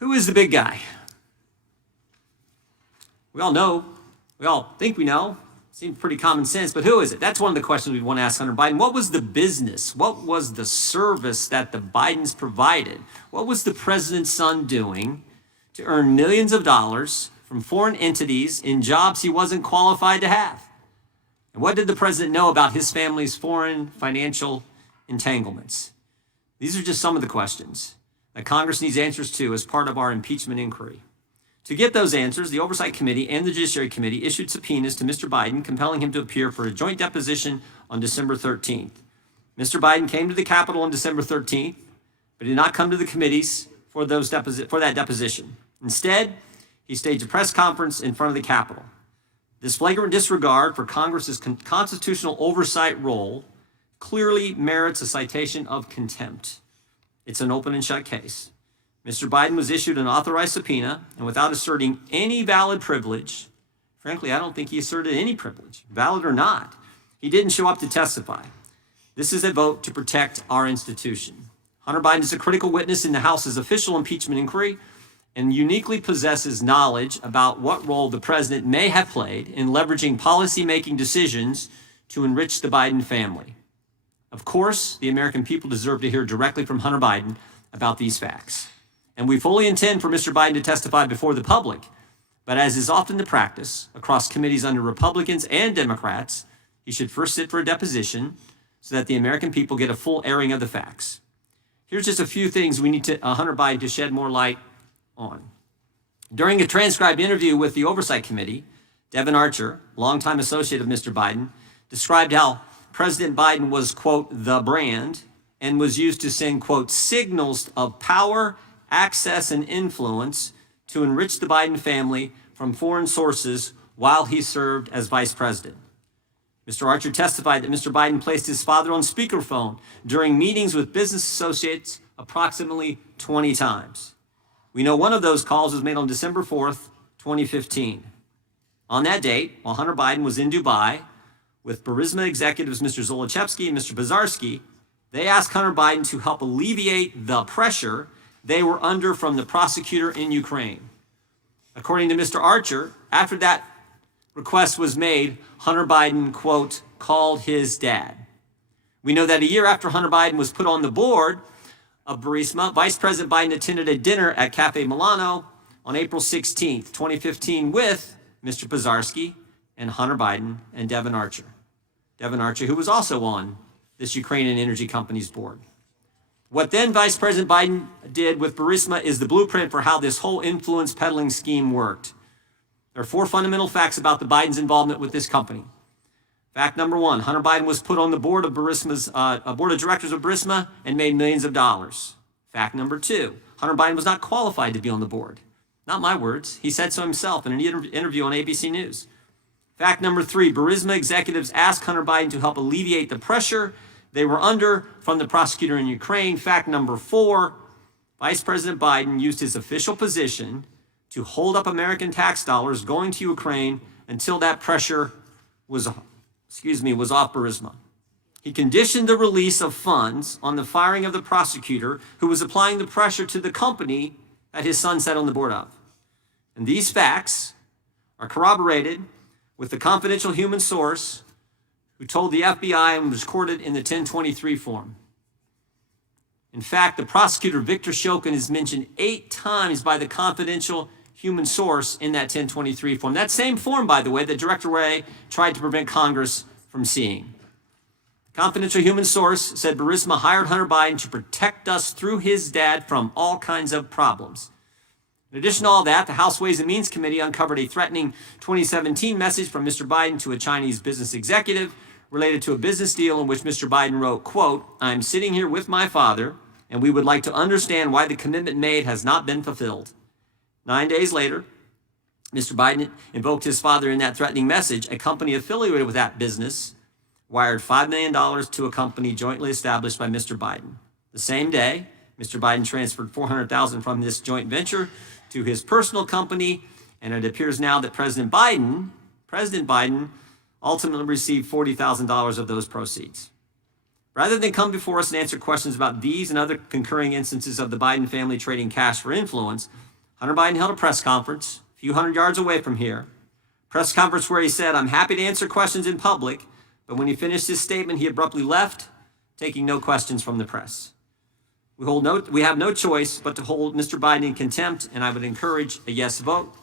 Who is the big guy? We all know, we all think we know. Seems pretty common sense, but who is it? That's one of the questions we want to ask Hunter Biden. What was the business? What was the service that the Bidens provided? What was the president's son doing to earn millions of dollars from foreign entities in jobs he wasn't qualified to have? And what did the president know about his family's foreign financial entanglements? These are just some of the questions that Congress needs answers to as part of our impeachment inquiry. To get those answers, the Oversight Committee and the Judiciary Committee issued subpoenas to Mr. Biden, compelling him to appear for a joint deposition on December 13th. Mr. Biden came to the Capitol on December 13th, but did not come to the committees for that deposition. Instead, he staged a press conference in front of the Capitol. This flagrant disregard for Congress's constitutional oversight role clearly merits a citation of contempt. It's an open and shut case. Mr. Biden was issued an authorized subpoena, and without asserting any valid privilege, frankly, I don't think he asserted any privilege, valid or not, he didn't show up to testify. This is a vote to protect our institution. Hunter Biden is a critical witness in the House's official impeachment inquiry and uniquely possesses knowledge about what role the president may have played in leveraging policy-making decisions to enrich the Biden family. Of course, the American people deserve to hear directly from Hunter Biden about these facts. And we fully intend for Mr. Biden to testify before the public, but as is often the practice across committees under Republicans and Democrats, he should first sit for a deposition so that the American people get a full airing of the facts. Here's just a few things we need Hunter Biden to shed more light on. During a transcribed interview with the Oversight Committee, Devin Archer, longtime associate of Mr. Biden, described how President Biden was, quote, the brand, and was used to send, quote, signals of power, access, and influence to enrich the Biden family from foreign sources while he served as vice president. Mr. Archer testified that Mr. Biden placed his father on speakerphone during meetings with business associates approximately 20 times. We know one of those calls was made on December 4th, 2015. On that date, while Hunter Biden was in Dubai with Burisma executives Mr. Zolochevsky and Mr. Bazarski, they asked Hunter Biden to help alleviate the pressure they were under from the prosecutor in Ukraine. According to Mr. Archer, after that request was made, Hunter Biden, quote, called his dad. We know that a year after Hunter Biden was put on the board of Burisma, Vice President Biden attended a dinner at Cafe Milano on April 16th, 2015 with Mr. Bazarski and Hunter Biden and Devin Archer. Devin Archer, who was also on this Ukrainian energy company's board. What then Vice President Biden did with Burisma is the blueprint for how this whole influence peddling scheme worked. There are four fundamental facts about the Biden's involvement with this company. Fact number one, Hunter Biden was put on the board of Burisma's board of directors of Burisma and made millions of dollars. Fact number two, Hunter Biden was not qualified to be on the board. Not my words. He said so himself in an interview on ABC News. Fact number three, Burisma executives asked Hunter Biden to help alleviate the pressure they were under from the prosecutor in Ukraine. Fact number four, Vice President Biden used his official position to hold up American tax dollars going to Ukraine until that pressure was off Burisma. He conditioned the release of funds on the firing of the prosecutor who was applying the pressure to the company that his son sat on the board of. And these facts are corroborated with the confidential human source who told the FBI and was recorded in the 1023 form. In fact, the prosecutor, Victor Shokin, is mentioned 8 times by the confidential human source in that 1023 form. That same form, by the way, that Director Wray tried to prevent Congress from seeing. Confidential human source said Burisma hired Hunter Biden to protect us through his dad from all kinds of problems. In addition to all that, the House Ways and Means Committee uncovered a threatening 2017 message from Mr. Biden to a Chinese business executive related to a business deal in which Mr. Biden wrote, quote, I'm sitting here with my father, and we would like to understand why the commitment made has not been fulfilled. 9 days later, Mr. Biden invoked his father in that threatening message. A company affiliated with that business wired $5 million to a company jointly established by Mr. Biden. The same day, Mr. Biden transferred $400,000 from this joint venture to his personal company, and it appears now that President Biden ultimately received $40,000 of those proceeds. Rather than come before us and answer questions about these and other concurring instances of the Biden family trading cash for influence, Hunter Biden held a press conference a few hundred yards away from here. Press conference where he said, "I'm happy to answer questions in public," but when he finished his statement, he abruptly left, taking no questions from the press. We have no choice but to hold Mr. Biden in contempt, and I would encourage a yes vote.